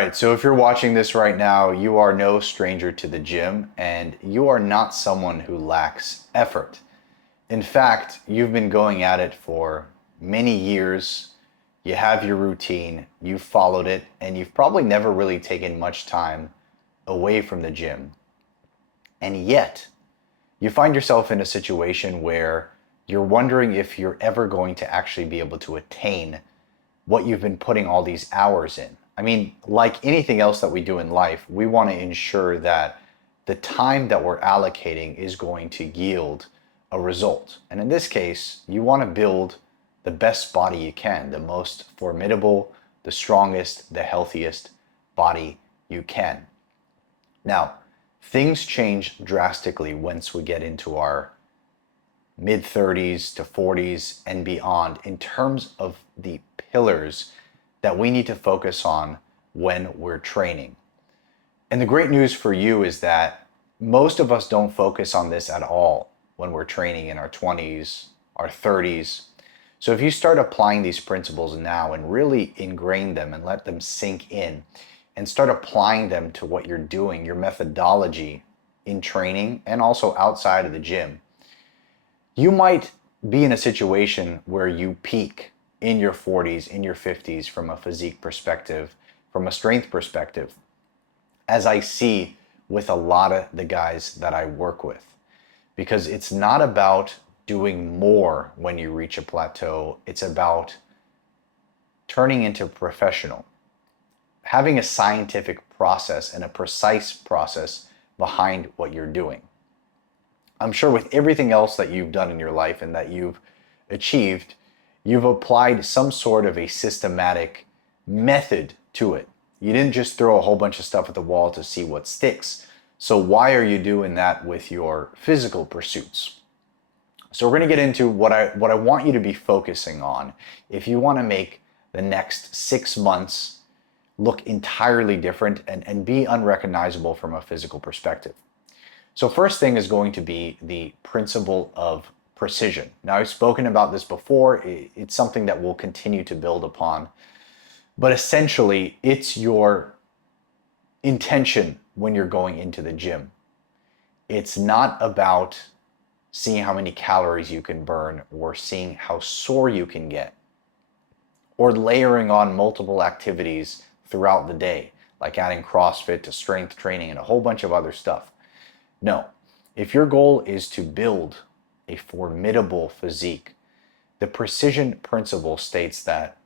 All right, so if you're watching this right now, you are no stranger to the gym and you are not someone who lacks effort. In fact, you've been going at it for many years. You have your routine, you've followed it, and you've probably never really taken much time away from the gym. And yet, you find yourself in a situation where you're wondering if you're ever going to actually be able to attain what you've been putting all these hours in. I mean, like anything else that we do in life, we want to ensure that the time that we're allocating is going to yield a result. And in this case, you want to build the best body you can, the most formidable, the strongest, the healthiest body you can. Now, things change drastically once we get into our mid 30s to 40s and beyond in terms of the pillars that we need to focus on when we're training. And the great news for you is that most of us don't focus on this at all when we're training in our 20s, our 30s. So if you start applying these principles now and really ingrain them and let them sink in and start applying them to what you're doing, your methodology in training and also outside of the gym, you might be in a situation where you peak in your 40s, in your 50s from a physique perspective, from a strength perspective, as I see with a lot of the guys that I work with. Because it's not about doing more when you reach a plateau, it's about turning into a professional, having a scientific process and a precise process behind what you're doing. I'm sure with everything else that you've done in your life and that you've achieved, you've applied some sort of a systematic method to it. You didn't just throw a whole bunch of stuff at the wall to see what sticks. So why are you doing that with your physical pursuits? So we're going to get into what I want you to be focusing on if you want to make the next 6 months look entirely different and be unrecognizable from a physical perspective. So first thing is going to be the principle of precision. Now, I've spoken about this before. It's something that we'll continue to build upon. But essentially, it's your intention when you're going into the gym. It's not about seeing how many calories you can burn or seeing how sore you can get or layering on multiple activities throughout the day, like adding CrossFit to strength training and a whole bunch of other stuff. No, if your goal is to build a formidable physique, the precision principle states that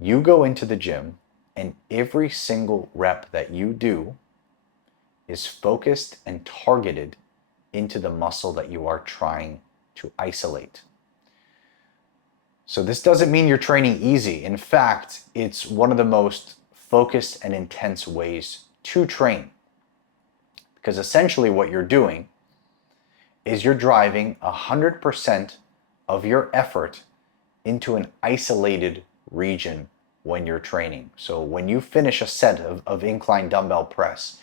you go into the gym and every single rep that you do is focused and targeted into the muscle that you are trying to isolate. So this doesn't mean you're training easy. In fact, it's one of the most focused and intense ways to train. Because essentially what you're doing is you're driving 100% of your effort into an isolated region when you're training. So when you finish a set of incline dumbbell press,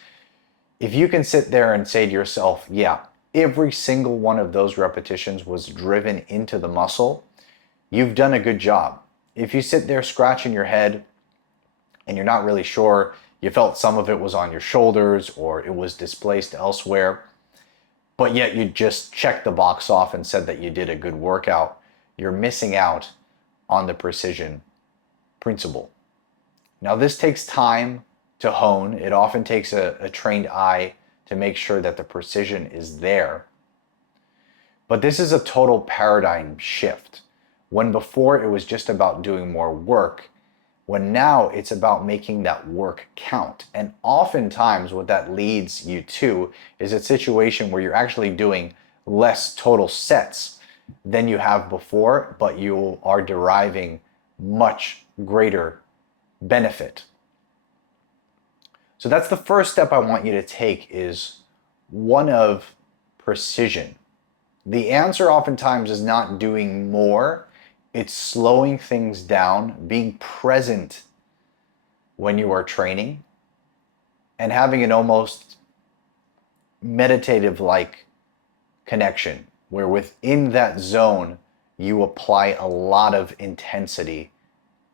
if you can sit there and say to yourself, yeah, every single one of those repetitions was driven into the muscle, you've done a good job. If you sit there scratching your head and you're not really sure, you felt some of it was on your shoulders or it was displaced elsewhere, but yet you just checked the box off and said that you did a good workout, you're missing out on the precision principle. Now, this takes time to hone. It often takes a trained eye to make sure that the precision is there. But this is a total paradigm shift. When before it was just about doing more work, when now it's about making that work count. And oftentimes what that leads you to is a situation where you're actually doing less total sets than you have before, but you are deriving much greater benefit. So that's the first step I want you to take, is one of precision. The answer oftentimes is not doing more. It's slowing things down, being present when you are training, and having an almost meditative-like connection, where within that zone, you apply a lot of intensity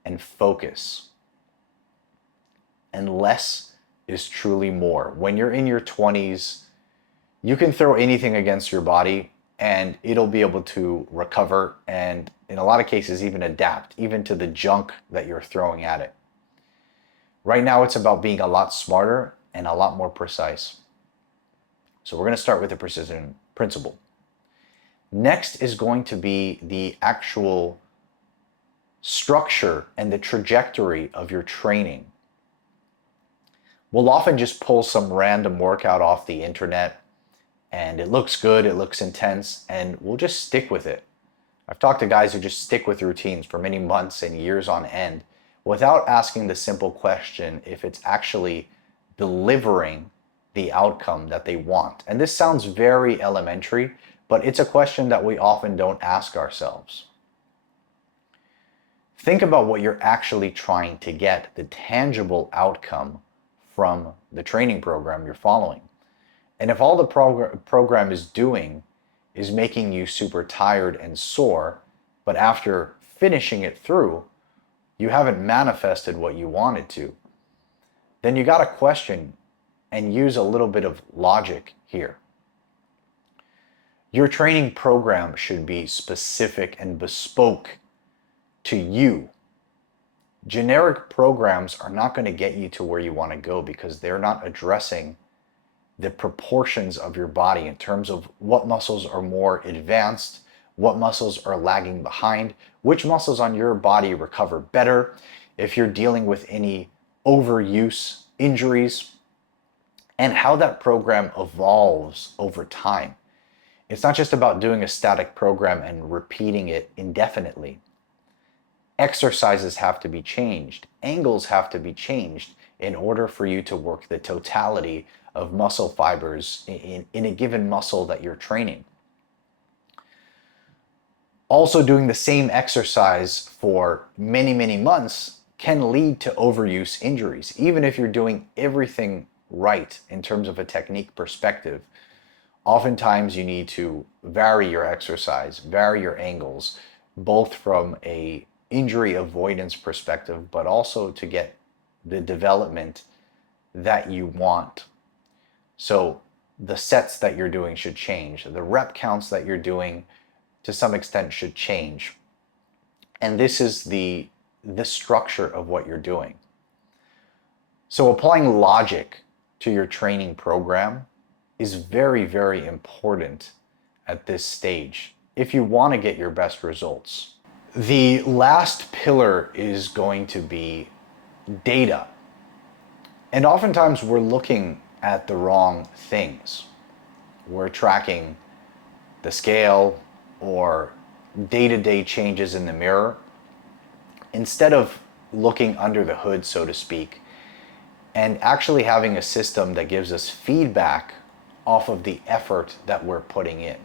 and focus. and less is truly more. When you're in your 20s, you can throw anything against your body and it'll be able to recover and in a lot of cases even adapt even to the junk that you're throwing at it. Right now it's about being a lot smarter and a lot more precise. So we're going to start with the precision principle. Next is going to be the actual structure and the trajectory of your training. We'll often just pull some random workout off the internet and it looks good, it looks intense, and we'll just stick with it. I've talked to guys who just stick with routines for many months and years on end without asking the simple question if it's actually delivering the outcome that they want. And this sounds very elementary, but it's a question that we often don't ask ourselves. Think about what you're actually trying to get, the tangible outcome from the training program you're following. And if all the program is doing is making you super tired and sore, but after finishing it through, you haven't manifested what you wanted to, then you got to question and use a little bit of logic here. Your training program should be specific and bespoke to you. Generic programs are not going to get you to where you want to go because they're not addressing the proportions of your body in terms of what muscles are more advanced, what muscles are lagging behind, which muscles on your body recover better, if you're dealing with any overuse injuries, and how that program evolves over time. It's not just about doing a static program and repeating it indefinitely. Exercises have to be changed, angles have to be changed in order for you to work the totality of muscle fibers in a given muscle that you're training. Also, doing the same exercise for many, many months can lead to overuse injuries, even if you're doing everything right in terms of a technique perspective. Oftentimes you need to vary your exercise, vary your angles, both from a injury avoidance perspective, but also to get the development that you want. So the sets that you're doing should change. The rep counts that you're doing to some extent should change. And this is the structure of what you're doing. So applying logic to your training program is very, very important at this stage if you want to get your best results. The last pillar is going to be data. And oftentimes we're looking at the wrong things. We're tracking the scale or day-to-day changes in the mirror instead of looking under the hood, so to speak, and actually having a system that gives us feedback off of the effort that we're putting in.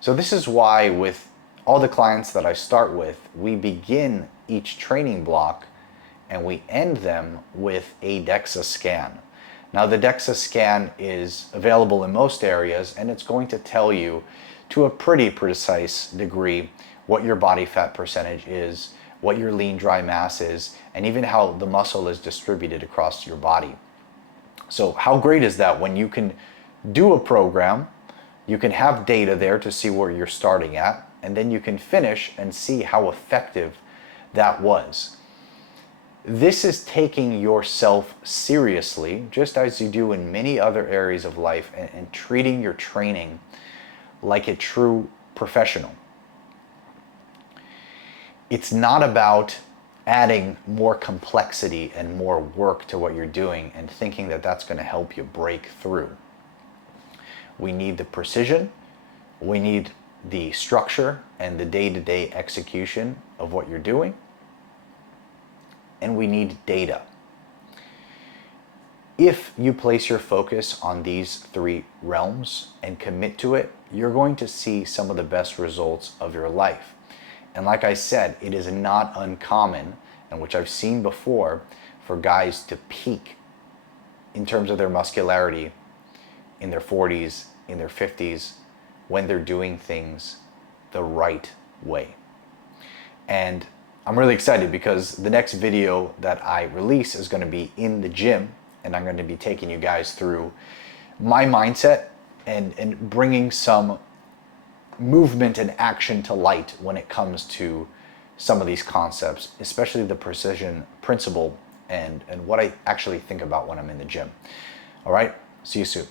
So this is why with all the clients that I start with, we begin each training block and we end them with a DEXA scan. Now the DEXA scan is available in most areas and it's going to tell you to a pretty precise degree what your body fat percentage is, what your lean dry mass is, and even how the muscle is distributed across your body. So how great is that when you can do a program, you can have data there to see where you're starting at, and then you can finish and see how effective that was. This is taking yourself seriously, just as you do in many other areas of life, and treating your training like a true professional. It's not about adding more complexity and more work to what you're doing and thinking that that's going to help you break through. We need the precision, we need the structure and the day-to-day execution of what you're doing, and we need data. If you place your focus on these three realms and commit to it, you're going to see some of the best results of your life. And like I said, it is not uncommon, and which I've seen before, for guys to peak in terms of their muscularity in their 40s, in their 50s, when they're doing things the right way. And I'm really excited because the next video that I release is going to be in the gym, and I'm going to be taking you guys through my mindset and bringing some movement and action to light when it comes to some of these concepts, especially the precision principle and what I actually think about when I'm in the gym. All right, see you soon.